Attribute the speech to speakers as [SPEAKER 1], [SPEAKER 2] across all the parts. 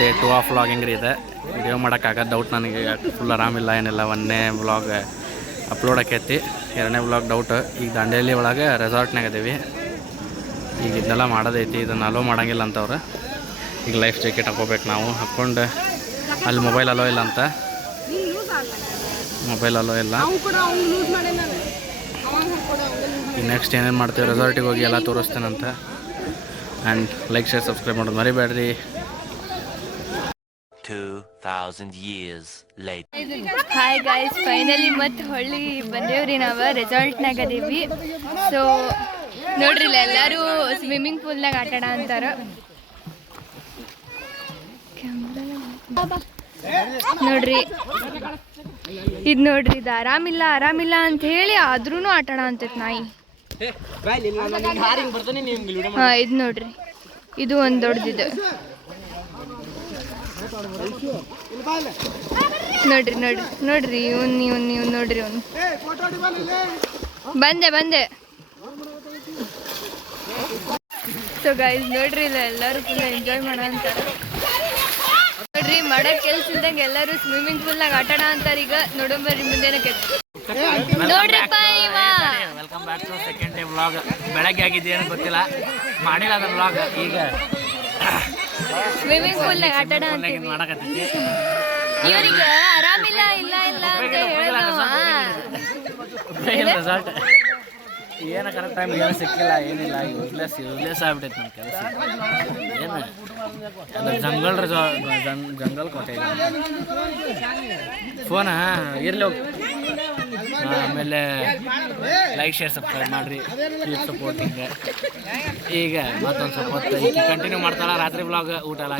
[SPEAKER 1] Day to of vlog ಹೆಂಗ್ರಿ ಇದೆ. Video ಮಾಡೋಕ್ಕಾಗ ಡೌಟ್ ನನಗೆ. ಫುಲ್ ಆರಾಮಿಲ್ಲ ಏನಿಲ್ಲ. ಒಂದನೇ ವ್ಲಾಗ್ ಅಪ್ಲೋಡ್ ಆಕೈತಿ. ಎರಡನೇ ವ್ಲಾಗ್ ಡೌಟ್ ಈಗ ದಾಂಡೇಲಿ ಒಳಗೆ ರೆಸಾರ್ಟ್ನಾಗ ಇದ್ದೀವಿ ಈಗ ಇದನ್ನೆಲ್ಲ ಮಾಡೋದೈತಿ. ಇದನ್ನು ಅಲೋ ಮಾಡಂಗಿಲ್ಲ ಅಂತವ್ರು. ಈಗ ಲೈಫ್ ಜಾಕೆಟ್ ಹಾಕೋಬೇಕು ನಾವು. ಹಾಕ್ಕೊಂಡು ಅಲ್ಲಿ ಮೊಬೈಲ್ ಅಲೋ ಇಲ್ಲ ಅಂತ. ಮೊಬೈಲ್ ಅಲೋ ಇಲ್ಲ. ಈಗ ನೆಕ್ಸ್ಟ್ ಏನೇನು ಮಾಡ್ತೀವಿ ರೆಸಾರ್ಟಿಗೆ ಹೋಗಿ ಎಲ್ಲ ತೋರಿಸ್ತೇನಂತ. ಆ್ಯಂಡ್ ಲೈಕ್ ಶೇರ್ ಸಬ್ಸ್ಕ್ರೈಬ್ ಮಾಡೋದು ಮರಿಬೇಡ್ರಿ.
[SPEAKER 2] 2000 years later.
[SPEAKER 3] Hi guys finally ಮತ್ತೆ ಹೊಳ್ಳಿ ಬಂದೇವ್ರಿ ನಾವು ರೆಸಾರ್ಟ್ನಾಗ ಅದೀವಿ. ಸೊ ನೋಡ್ರಿ ಇಲ್ಲ ಎಲ್ಲರೂ ಸ್ವಿಮ್ಮಿಂಗ್ ಪೂಲ್ನಾಗ ಆಟಾಡ ಅಂತಾರ. ನೋಡ್ರಿ ಇದು ನೋಡ್ರಿ ಇದು ಆರಾಮಿಲ್ಲ ಆರಾಮಿಲ್ಲ ಅಂತ ಹೇಳಿ ಆದ್ರೂ ಆಟಾಡ ಅಂತೈತೆ ನಾಯಿ. ಹಾ ಇದು ನೋಡ್ರಿ. ಇದು ಒಂದು ದೊಡ್ಡದಿದೆ. ನೋಡ್ರಿ ನೋಡ್ರಿ ನೋಡ್ರಿ ಇವನ್ ಇವನ್ ನೀವು ನೋಡ್ರಿ ಇವನ್. ಬಂದೆ ಬಂದೆ. ಸೊ ಗೈಸ್ ನೋಡ್ರಿ ಇಲ್ಲ ಎಲ್ಲರೂ ಫುಲ್ ಎಂಜಾಯ್ ಮಾಡೋ ಅಂತಾರೆ ನೋಡ್ರಿ ಮಾಡೋ ಕೆಲ್ಸ ಇಲ್ದಂಗೆ ಎಲ್ಲರೂ ಸ್ವಿಮ್ಮಿಂಗ್ ಪೂಲ್ನಾಗ ಆಟಾಡ ಅಂತಾರೆ ಈಗ ನೋಡಂಬರ್ರಿ ಮುಂದೆನ ಕೆತ್ತ ಇವ
[SPEAKER 1] welcome back to second day vlog ಬೆಳಗ್ಗೆ ಆಗಿದ್ದು ಏನು ಗೊತ್ತಿಲ್ಲ. ಮಾಡಿಲ್ಲ ಅದ ವ್ಲಾಗ್ ಈಗ
[SPEAKER 3] ಸ್ವಿಮ್ಮಿಂಗ್ ಪೂಲ್ ಆಟಾಡ ಅಂತೀವಿ.
[SPEAKER 1] ಮಾಡಕತ್ತೀವಿ.
[SPEAKER 3] ಇವ್ರಿಗೆ ಆರಾಮಿಲ್ಲ ಇಲ್ಲ ಇಲ್ಲ ಅಂತ ಹೇಳಿದವ
[SPEAKER 1] ರೆಸಾರ್ಟ್ ಏನು ಕರೆಕ್ಟ್ ಟೈಮ್ ಏನು ಸಿಕ್ಕಿಲ್ಲ ಏನಿಲ್ಲ ಯೂಸ್ಲೆಸ್ ಯೂಸ್ಲೆಸ್ ಆಗ್ಬಿಟ್ಟೈತೆ ನನ್ನ ಕೆಲಸ. ಏನು? ಅದು ಜಂಗಲ್ ರೆಸಾರ್ಟ್ ಜಂಗಲ್ ಕೋಟೆ ಫೋನಾ? ಇರ್ಲಿ ಹೋಗಿ. ಆಮೇಲೆ ಲೈಕ್ ಶೇರ್ ಸಬ್ಸ್ಕ್ರೈಬ್ ಮಾಡಿರಿ. ಕೀಪ್ ಸಪೋರ್ಟಿಂಗ್ ಈಗ ಮತ್ತೊಂದು ಸ್ವಲ್ಪ ಹೊತ್ತು ಈಗ ಕಂಟಿನ್ಯೂ ಮಾಡ್ತಾರ ರಾತ್ರಿ ಬ್ಲಾಗ್ ಊಟ ಎಲ್ಲ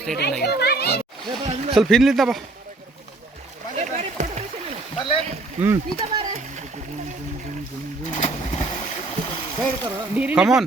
[SPEAKER 1] ಸ್ಟೇಟ್ ಆಗಿ
[SPEAKER 4] ಸ್ವಲ್ಪ ಹಿಂದ್ಲಿಂದ ಬಾ. ಹ್ಮ್. ಕಮಾನ್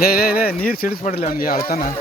[SPEAKER 4] ಲೇ ಲೇ ಲೇ ನೀರು ಸಿಡಿಸ್ಬಿಡ್ಲಿ ಅವ್ನಿಗೆ ಅಳ್ತಾನ ಹಾಂ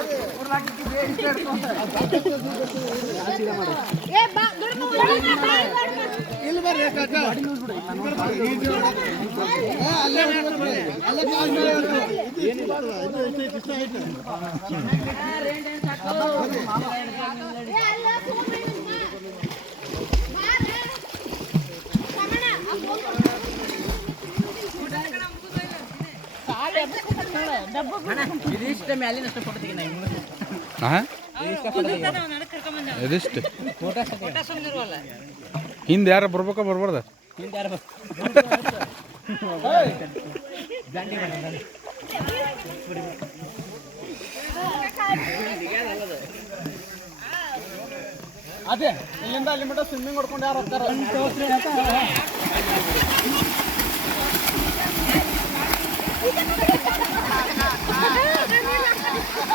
[SPEAKER 4] ಎದಿಷ್ಟು ಹಿಂದೆ ಯಾರ ಬರ್ಬೇಕ ಬರ್ಬಾರ್ದ?
[SPEAKER 5] ಅದೇ ಇಲ್ಲಿಂದ ಅಲ್ಲಿ ಮಟ್ಟ ಸ್ವಿಮ್ಮಿಂಗ್ ಹೊಡ್ಕೊಂಡು ಯಾರು ಹೋಗ್ತಾರ?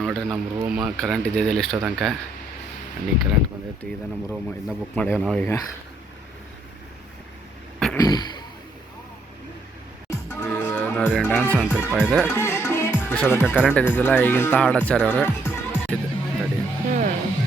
[SPEAKER 1] ನೋಡ್ರಿ, ನಮ್ಮ ರೂಮ್ ಕರೆಂಟ್ ಇದ್ದಿದ್ದಿಲ್ಲ ಇಷ್ಟೋ ತನಕ. ಈ ಕರೆಂಟ್ ಬಂದೈತಿ ಇದು ನಮ್ಮ ರೂಮ್ ಇನ್ನೂ ಬುಕ್ ಮಾಡ್ಯಾವ ನಾವೀಗ. ಡ್ಯಾನ್ಸ್ ಇದೆ. ಕರೆಂಟ್ ಇದ್ದಿದ್ದಿಲ್ಲ ಈಗಿಂತ ಹಾಡಾಚಾರ್ಯವ್ರೆ. ಹಚ್ಚಾರ ಅವರು ಇದು